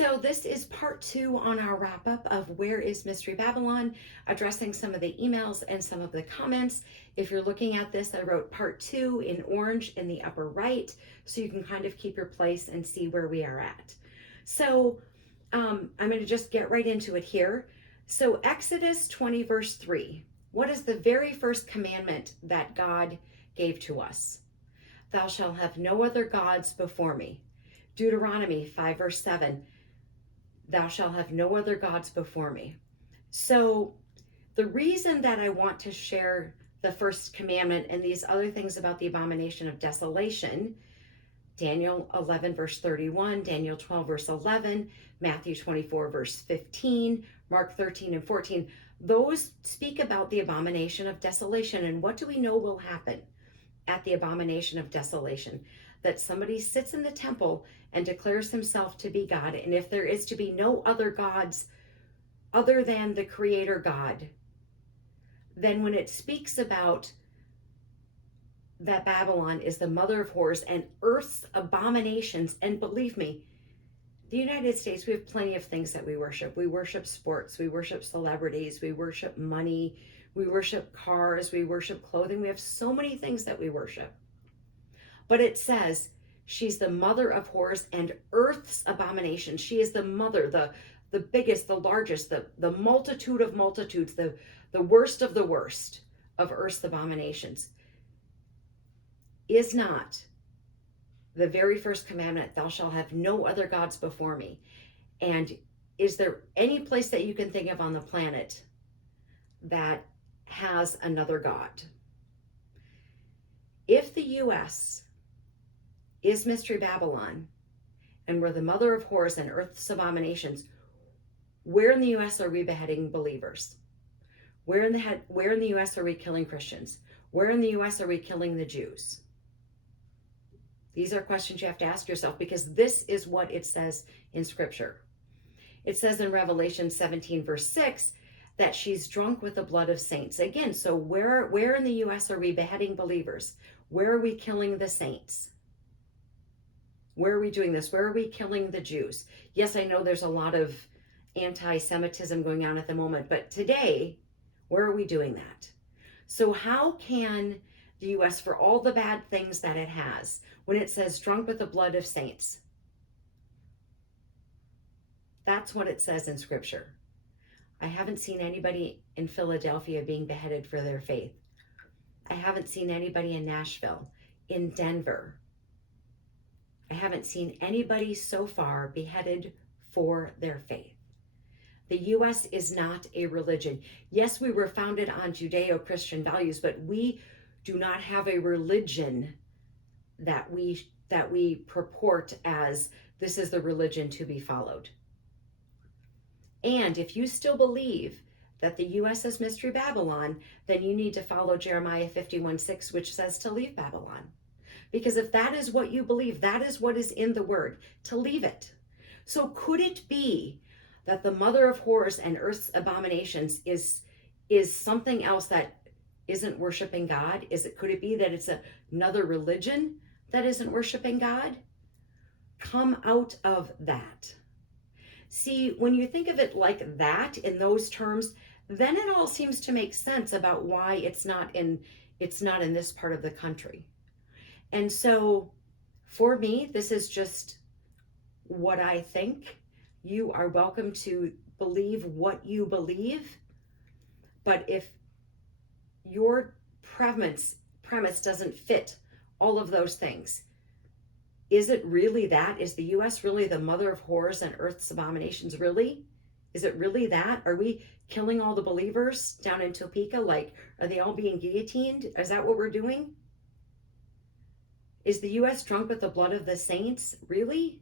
So this is part 2 on our wrap up of Where is Mystery Babylon, addressing some of the emails and some of the comments. If you're looking at this, I wrote part 2 in orange in the upper right, so you can kind of keep your place and see where we are at. So I'm going to just get right into it here. So Exodus 20 verse 3, what is the very first commandment that God gave to us? Thou shalt have no other gods before me. Deuteronomy 5 verse 7, thou shalt have no other gods before me. So the reason that I want to share the first commandment and these other things about the abomination of desolation, Daniel 11 verse 31, Daniel 12 verse 11, Matthew 24 verse 15, Mark 13 and 14, those speak about the abomination of desolation. And what do we know will happen at the abomination of desolation? That somebody sits in the temple and declares himself to be God. And if there is to be no other gods other than the Creator God, then when it speaks about that Babylon is the mother of whores and earth's abominations, and believe me, the United States, we have plenty of things that we worship. We worship sports, we worship celebrities, we worship money, we worship cars, we worship clothing. We have so many things that we worship. But it says she's the mother of whores and earth's abomination. She is the mother, the biggest, the largest, the multitude of multitudes, the worst of the worst of earth's abominations. Is not the very first commandment, thou shalt have no other gods before me? And is there any place that you can think of on the planet that has another God? If the U.S. is Mystery Babylon, and we're the mother of whores and earth's abominations, where in the U.S. are we beheading believers? Where in the U.S. are we killing Christians? Where in the U.S. are we killing the Jews? These are questions you have to ask yourself, because this is what it says in Scripture. It says in Revelation 17 verse 6 that she's drunk with the blood of saints. Again, so where in the U.S. are we beheading believers? Where are we killing the saints? Where are we doing this? Where are we killing the Jews? Yes, I know there's a lot of anti-Semitism going on at the moment, but today, where are we doing that? So how can the U.S., for all the bad things that it has, when it says drunk with the blood of saints, that's what it says in Scripture. I haven't seen anybody in Philadelphia being beheaded for their faith. I haven't seen anybody in Nashville, in Denver. I haven't seen anybody so far beheaded for their faith. The U.S. is not a religion. Yes, we were founded on Judeo-Christian values, but we do not have a religion that we purport as this is the religion to be followed. And if you still believe that the U.S. is Mystery Babylon, then you need to follow Jeremiah 51:6, which says to leave Babylon. Because if that is what you believe, that is what is in the word, to leave it. So could it be that the mother of whores and earth's abominations is something else that isn't worshiping God? Could it be that it's another religion that isn't worshiping God? Come out of that. See, when you think of it like that, in those terms, then it all seems to make sense about why it's not in this part of the country. And so for me, this is just what I think. You are welcome to believe what you believe. But if your premise doesn't fit all of those things, is it really that? Is the U.S. really the mother of whores and earth's abominations? Really? Is it really that? Are we killing all the believers down in Topeka? Like, are they all being guillotined? Is that what we're doing? Is the U.S. drunk with the blood of the saints? Really?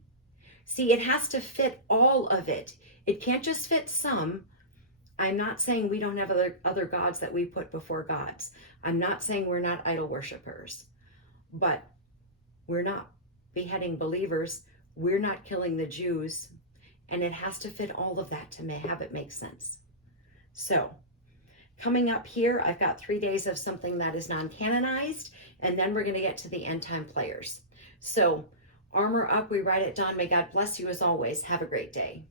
See, it has to fit all of it. It can't just fit some. I'm not saying we don't have other gods that we put before gods. I'm not saying we're not idol worshipers. But we're not beheading believers. We're not killing the Jews. And it has to fit all of that to have it make sense. So, coming up here, I've got 3 days of something that is non-canonized, and then we're going to get to the end time players. So, Armor up, we write it, Dawn. May God bless you as always. Have a great day.